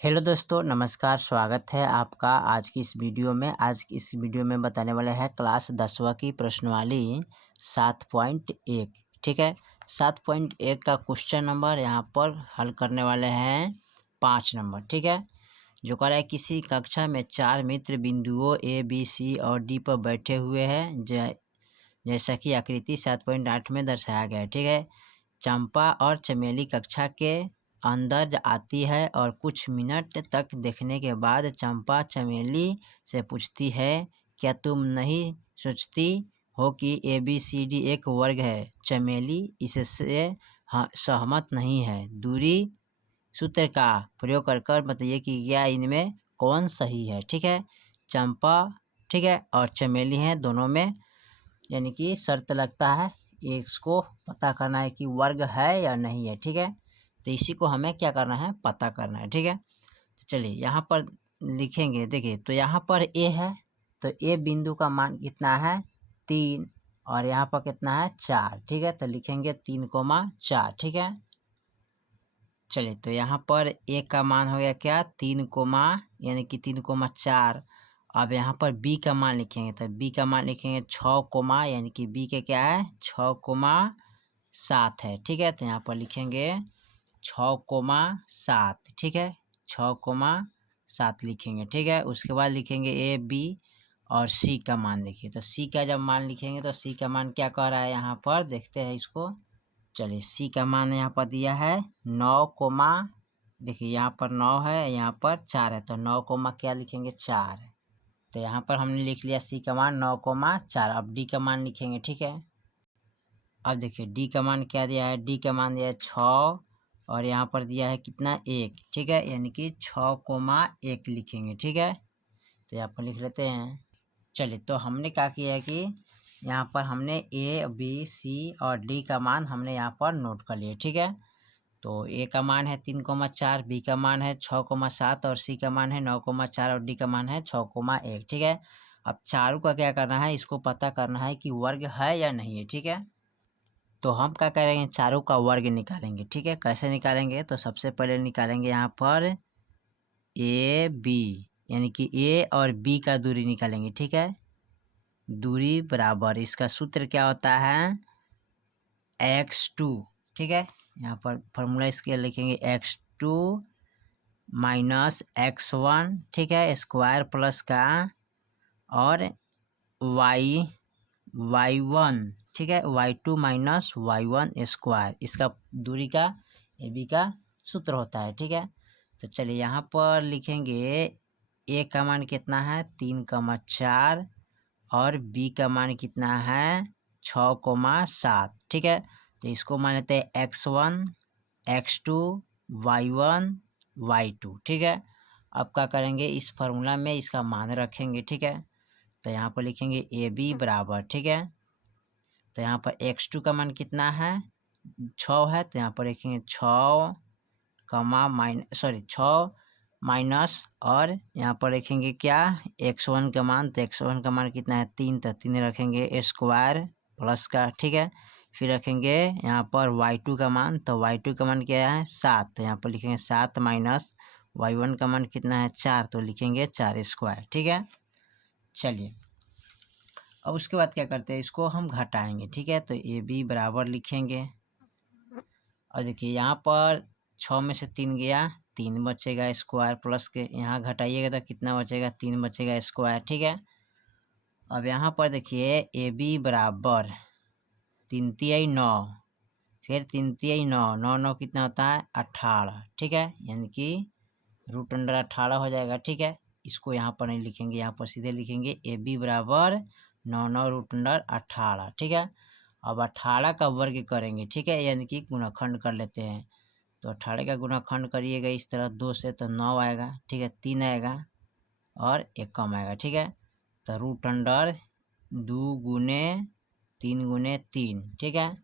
Hello दोस्तों, नमस्कार। स्वागत है आपका आज की इस वीडियो में। आज की इस वीडियो में बताने वाले हैं क्लास 10वीं की प्रश्नावली 7.1। ठीक है, 7.1 का क्वेश्चन नंबर यहाँ पर हल करने वाले हैं 5 नंबर। ठीक है, जो कह रहा है किसी कक्षा में 4 मित्र बिंदुओं ए बी सी और डी पर बैठे हुए हैं, जैसा कि आकृति 7.8 में दर्शाया गया है। ठीक है, चंपा और चमेली कक्षा के अंदर आती है और कुछ मिनट तक देखने के बाद चंपा चमेली से पूछती है, क्या तुम नहीं सोचती हो कि ABCD एक वर्ग है? चमेली इससे सहमत नहीं है। दूरी सूत्र का प्रयोग कर बताइए कि क्या इनमें कौन सही है। ठीक है, चंपा ठीक है और चमेली हैं दोनों में, यानी कि शर्त लगता है इसको पता करना है कि वर्ग है या नहीं है। ठीक है, तो इसी को हमें क्या करना है, पता करना है। ठीक है, तो चलिए यहाँ पर लिखेंगे। देखिए, तो यहाँ पर ए है, तो ए बिंदु का मान कितना है 3 और यहाँ पर कितना है 4। ठीक है, तो लिखेंगे 3,4। ठीक है, चलिए तो यहाँ पर ए का मान हो गया क्या 3, यानी कि 3,4। अब यहाँ पर बी का मान लिखेंगे, तो बी का मान लिखेंगे 6, यानी कि बी के क्या है 6,7 है। ठीक है, तो यहाँ पर लिखेंगे 6,7। ठीक है, 6,7 लिखेंगे। ठीक है, उसके बाद लिखेंगे ए बी और सी का मान। देखिए, तो सी का जब मान लिखेंगे तो सी का मान क्या कह रहा है यहाँ पर, देखते हैं इसको। चलिए, सी का मान यहाँ पर दिया है 9, देखिए यहाँ पर 9 है, यहाँ पर 4 है, तो 9, क्या लिखेंगे 4। तो यहाँ पर हमने लिख लिया सी का मान 9,4। अब डी का मान लिखेंगे। ठीक है, अब देखिए डी का मान क्या दिया है, डी का मान दिया है 6 और यहाँ पर दिया है कितना 1। ठीक है, यानी कि 6,1 लिखेंगे। ठीक है, तो यहाँ पर लिख लेते हैं। चलिए, तो हमने क्या किया है कि यहाँ पर हमने ए बी सी और डी का मान हमने यहाँ पर नोट कर लिए। ठीक है, तो ए का मान है 3,4, बी का मान है 6,7 और सी का मान है 9,4 और डी का मान है 6,1। ठीक है, अब चारों का क्या करना है, इसको पता करना है कि वर्ग है या नहीं है। ठीक है, तो हम क्या करेंगे, चारों का वर्ग निकालेंगे। ठीक है, कैसे निकालेंगे, तो सबसे पहले निकालेंगे यहाँ पर ए बी, यानी कि ए और बी का दूरी निकालेंगे। ठीक है, दूरी बराबर, इसका सूत्र क्या होता है x2। ठीक है, यहाँ पर फॉर्मूला इसके लिखेंगे x2 माइनस x1। ठीक है, स्क्वायर प्लस का और y1। ठीक है, y2 माइनस y1 स्क्वायर, इसका दूरी का ए बी का सूत्र होता है। ठीक है, तो चलिए यहाँ पर लिखेंगे ए का मान कितना है 3,4 और बी का मान कितना है 6,7। ठीक है, तो इसको मान लेते हैं x1 x2 y1 y2। ठीक है, अब क्या करेंगे, इस फार्मूला में इसका मान रखेंगे। ठीक है, तो यहाँ पर लिखेंगे ए बी बराबर। ठीक है, तो यहाँ पर x2 का मान कितना है 6 है, तो यहाँ पर लिखेंगे 6 माइनस और यहाँ पर रखेंगे क्या x1 का मान, तो x1 का मान कितना है 3, तो 3 रखेंगे स्क्वायर प्लस का। ठीक है, फिर रखेंगे यहाँ पर y2 का मान, तो y2 का मान क्या है 7, तो यहाँ पर लिखेंगे 7 माइनस y1 का मान कितना है 4, तो लिखेंगे 4 स्क्वायर। ठीक है, चलिए अब उसके बाद क्या करते हैं, इसको हम घटाएंगे। ठीक है, तो ए बी बराबर लिखेंगे और देखिए यहाँ पर 6 में से 3 गया, 3 बचेगा स्क्वायर प्लस के, यहाँ घटाइएगा तो कितना बचेगा 3 बचेगा स्क्वायर। ठीक है, अब यहाँ पर देखिए ए बी बराबर 3 तिहाई 9, फिर 3 तिहाई 9, 9 9 कितना होता है 18। ठीक है, यानी कि √18 हो जाएगा। ठीक है, इसको यहाँ पर नहीं लिखेंगे, यहाँ पर सीधे लिखेंगे ए बी बराबर 9 9 √18। ठीक है, अब 18 का वर्ग करेंगे। ठीक है, यानी कि गुणनखंड कर लेते हैं, तो 18 का गुणनखंड करिएगा इस तरह 2 से, तो 9 आएगा। ठीक है, 3 आएगा और 1 कम आएगा। ठीक है, तो √2 गुने 3 गुने 3। ठीक है,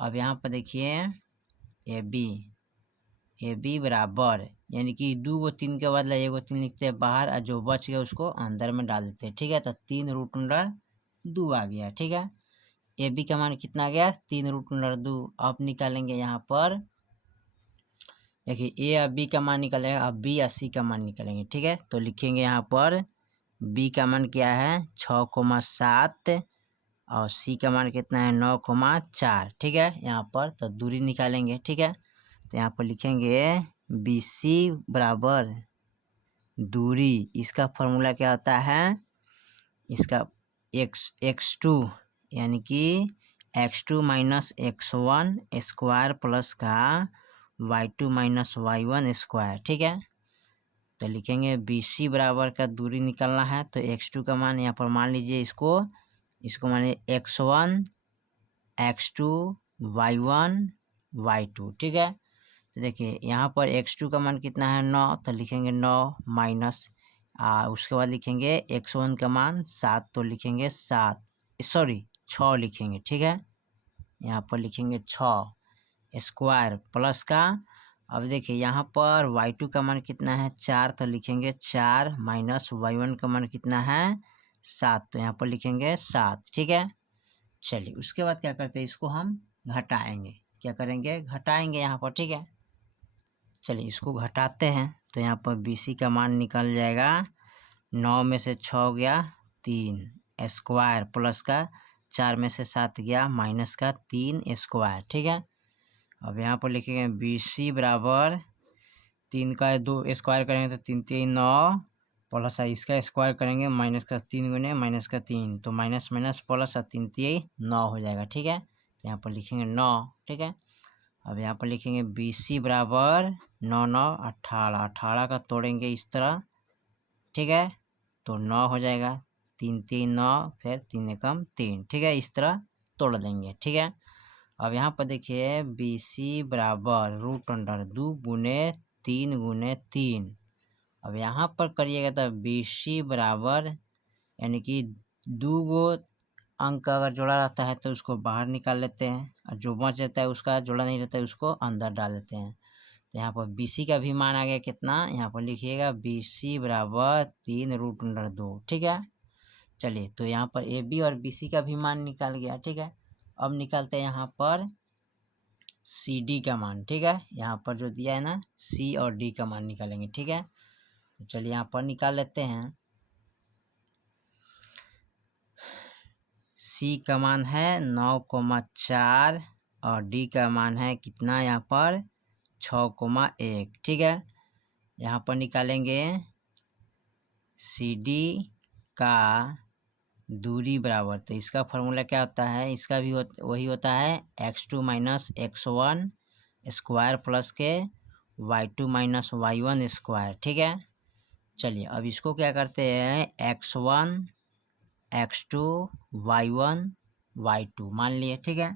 अब यहाँ पर देखिए ए बी बराबर, यानी कि 2 को 3 के बदला 1 को 3 लिखते हैं बाहर और जो बच गया उसको अंदर में डाल देते हैं। ठीक है, तो 3√2 आ गया। ठीक है, ए बी का मान कितना आ गया 3√2। अब निकालेंगे यहाँ पर देखिए ए और बी का मान निकलेगा, अब बी और सी का मान निकलेंगे, ठीक है। तो लिखेंगे यहाँ पर बी का मान क्या है 6,7 और सी का मान कितना है 9,4, ठीक है। यहाँ पर तो दूरी निकालेंगे, ठीक है। तो यहाँ पर लिखेंगे बी सी बराबर दूरी, इसका फॉर्मूला क्या होता है, इसका x2 यानी कि x2 minus x1 square plus का y2 माइनस y1 स्क्वायर, ठीक है। तो लिखेंगे BC बराबर का दूरी निकालना है, तो x2 का मान यहाँ पर मान लीजिए, इसको मान लीजिए x1 x2 y1 y2, ठीक है। तो देखिए यहाँ पर x2 का मान कितना है 9, तो लिखेंगे 9 माइनस उसके बाद लिखेंगे x1 का मान 7, तो लिखेंगे 6 लिखेंगे, ठीक है। यहाँ पर लिखेंगे 6 स्क्वायर प्लस का, अब देखिए यहाँ पर y2 का मान कितना है 4, तो लिखेंगे 4 माइनस y1 का मान कितना है 7, तो यहाँ पर लिखेंगे 7, ठीक है। चलिए उसके बाद क्या करते हैं, इसको हम घटाएंगे, क्या करेंगे घटाएंगे यहाँ पर, ठीक है। चलिए इसको घटाते हैं, तो यहाँ पर BC का मान निकल जाएगा 9 में से 6 गया 3 स्क्वायर प्लस का 4 में से 7 गया माइनस का 3 स्क्वायर, ठीक है। अब यहाँ पर लिखेंगे BC बराबर 3 का 2 स्क्वायर करेंगे तो 3 3 9 प्लस इसका स्क्वायर करेंगे माइनस का 3 गुने माइनस का 3, तो माइनस माइनस प्लस 3 3 9 हो जाएगा, ठीक है। तो यहाँ पर लिखेंगे 9, ठीक है। अब यहाँ पर लिखेंगे BC बराबर 9 9 18, 18 का तोड़ेंगे इस तरह, ठीक है। तो 9 हो जाएगा, 3 3 9 फिर 3 एकम 3, ठीक है। इस तरह तोड़ देंगे, ठीक है। अब यहाँ पर देखिए BC बराबर रूट अंडर 2 गुने 3 गुने 3, अब यहाँ पर करिएगा तो BC बराबर यानी कि 2 गो अंक अगर जोड़ा रहता है तो उसको बाहर निकाल लेते हैं, और जो बच जाता है उसका जोड़ा नहीं रहता है उसको अंदर डाल देते हैं। तो यहाँ पर BC का भी मान आ गया कितना, यहाँ पर लिखिएगा BC बराबर 3 रूट अंडर 2, ठीक है। चलिए तो यहाँ पर AB और BC का भी मान निकाल गया, ठीक है। अब निकालते हैं यहाँ पर CD का मान, ठीक है। यहाँ पर जो दिया है ना C और D का मान निकालेंगे, ठीक है। तो चलिए यहाँ पर निकाल लेते हैं, C का मान है 9,4 और D का मान है कितना यहाँ पर 6,1, ठीक है। यहाँ पर निकालेंगे CD का दूरी बराबर, तो इसका फॉर्मूला क्या होता है, इसका भी वही होता है x2 minus x1 square plus के y2 माइनस y1 स्क्वायर, ठीक है। चलिए अब इसको क्या करते हैं x1 x2 y1 y2 मान लिए, ठीक है।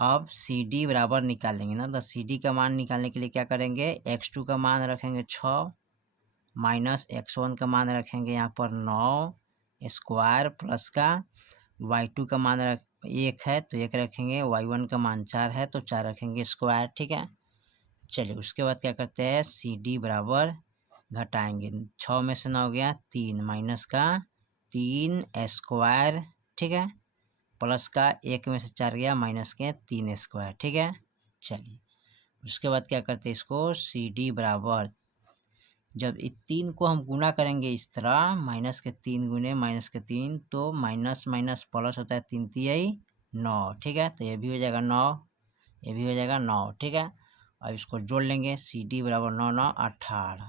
अब CD बराबर निकालेंगे ना, तो CD का मान निकालने के लिए क्या करेंगे x2 का मान रखेंगे 6 माइनस x1 का मान रखेंगे यहाँ पर 9 स्क्वायर प्लस का y2 का मान 1 है तो 1 रखेंगे, y1 का मान 4 है तो 4 रखेंगे स्क्वायर, ठीक है। चलिए उसके बाद क्या करते हैं CD बराबर घटाएंगे, 6 में से 9 गया 3 माइनस का 3 स्क्वायर, ठीक है, प्लस का 1 में से 4 गया माइनस के 3 स्क्वायर, ठीक है। चलिए उसके बाद क्या करते हैं इसको CD बराबर, जब इस 3 को हम गुना करेंगे इस तरह माइनस के 3 गुने माइनस के 3, तो माइनस माइनस प्लस होता है 3 3 9, ठीक है। तो ये भी हो जाएगा 9, ये भी हो जाएगा 9, ठीक है। अब इसको जोड़ लेंगे CD बराबर 9 9 18,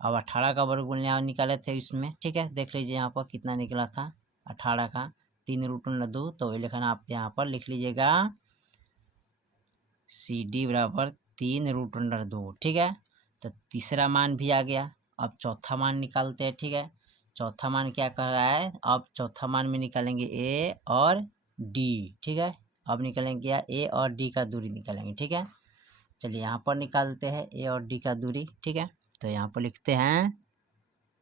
अब 18 का वर्गमूल यहाँ निकाले थे इसमें, ठीक है। देख लीजिए यहाँ पर कितना निकला था 18 का 3 रूट अंडर 2, तो वही लिखना आप यहाँ पर लिख लीजिएगा CD बराबर 3 रूट अंडर 2, ठीक है। तो तीसरा मान भी आ गया, अब चौथा मान निकालते हैं, ठीक है। चौथा मान क्या कह रहा है, अब चौथा मान में निकालेंगे A और D, ठीक है। अब निकालेंगे A और D का दूरी निकालेंगे, ठीक है। चलिए यहाँ पर निकालते हैं A और D का दूरी, ठीक है। तो यहाँ पर लिखते हैं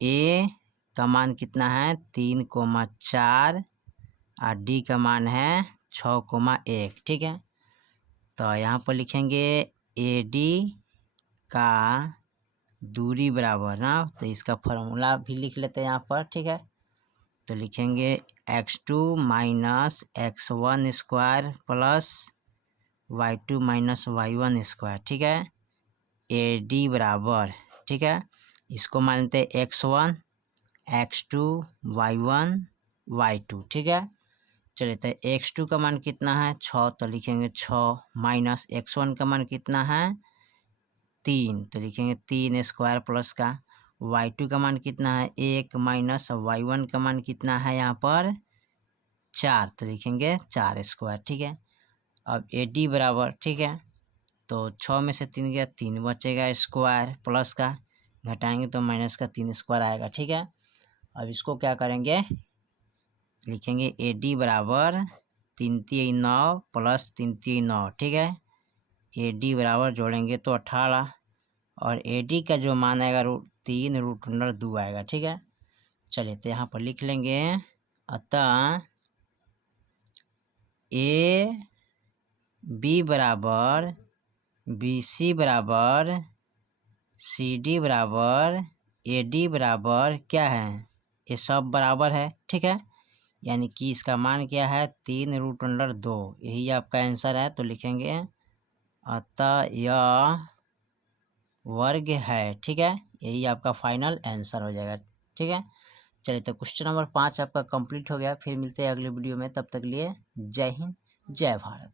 A का मान कितना है 3,4 और D का मान है 6,1, ठीक है। तो यहाँ पर लिखेंगे AD का दूरी बराबर ना, तो इसका फॉर्मूला भी लिख लेते हैं यहाँ पर, ठीक है। तो लिखेंगे x2 minus x1 square plus y2 minus y1 square, ठीक है। AD बराबर, ठीक है, इसको मानते x1 x2 y1 y2, ठीक है। चलिए तो x2 का मान कितना है 6, तो लिखेंगे 6 माइनस x1 का मान कितना है 3, तो लिखेंगे 3 स्क्वायर प्लस का y2 का मान कितना है 1 माइनस y1 का मान कितना है यहाँ पर 4, तो लिखेंगे 4 स्क्वायर, ठीक है। अब AD बराबर, ठीक है, तो 6 में से 3 गया 3 बचेगा स्क्वायर प्लस का, घटाएंगे तो माइनस का 3 स्क्वायर आएगा, ठीक है। अब इसको क्या करेंगे, लिखेंगे AD बराबर 3 3 9 प्लस 3 3 9, ठीक है। AD बराबर जोड़ेंगे तो 18 और AD का जो मान आएगा 3√2 आएगा, ठीक है। चलिए तो यहाँ पर लिख लेंगे, अतः AB बराबर BC बराबर CD बराबर AD बराबर क्या है, ये सब बराबर है, ठीक है। यानी कि इसका मान क्या है 3√2, यही आपका आंसर है। तो लिखेंगे अतः यह वर्ग है, ठीक है, यही आपका फाइनल आंसर हो जाएगा, ठीक है। चलिए तो क्वेश्चन नंबर 5 आपका कंप्लीट हो गया। फिर मिलते हैं अगले वीडियो में, तब तक लिए जय हिंद जय भारत।